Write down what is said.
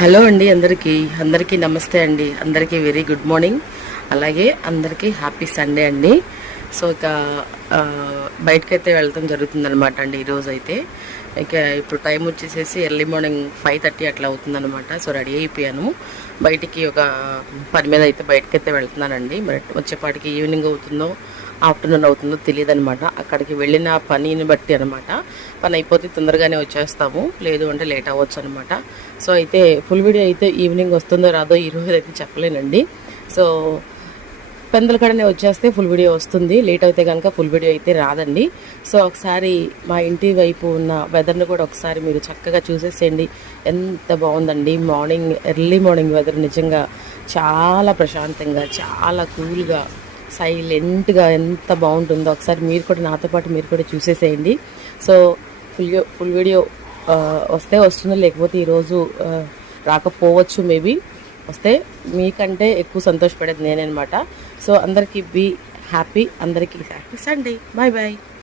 Hello అండి, అందరికీ నమస్తే అండి. అందరికీ వెరీ గుడ్ మార్నింగ్. అలాగే అందరికీ హ్యాపీ సండే అండి. సో ఇక బయటకైతే వెళ్ళటం జరుగుతుందనమాట అండి ఈరోజు అయితే. ఇక ఇప్పుడు టైం వచ్చేసేసి ఎర్లీ మార్నింగ్ 5:30 అట్లా అవుతుందనమాట. సో రెడీ అయిపోయాను. బయటికి ఒక పని మీద అయితే బయటకైతే వెళ్తున్నానండి. మరి వచ్చేపాటికి ఈవినింగ్ అవుతుందో ఆఫ్టర్నూన్ అవుతుందో తెలియదు అనమాట. అక్కడికి వెళ్ళిన పనిని బట్టి అనమాట. పని అయిపోతే తొందరగానే వచ్చేస్తాము, లేదు అంటే లేట్ అవ్వచ్చు అనమాట. సో అయితే ఫుల్ వీడియో అయితే ఈవినింగ్ వస్తుందో రాదో ఈరోజు అయితే చెప్పలేనండి. సో పెందల కడనే వచ్చేస్తే ఫుల్ వీడియో వస్తుంది, లేట్ అయితే కనుక ఫుల్ వీడియో అయితే రాదండి. సో ఒకసారి మా ఇంటి వైపు ఉన్న వెదర్ని కూడా ఒకసారి మీరు చక్కగా చూసేసేయండి. ఎంత బాగుందండి ఎర్లీ మార్నింగ్ వెదర్. నిజంగా చాలా ప్రశాంతంగా, చాలా కూల్గా, సైలెంట్గా ఎంత బాగుంటుందో ఒకసారి మీరు కూడా నాతో పాటు మీరు కూడా చూసేసేయండి. సో ఫుల్ వీడియో వస్తే వస్తుంది, లేకపోతే ఈరోజు రాకపోవచ్చు. మేబీ వస్తే మీకంటే ఎక్కువ సంతోషపడేది నేననమాట. సో అందరికీ బీ హ్యాపీ, అందరికీ హ్యాపీ సండే. Bye bye.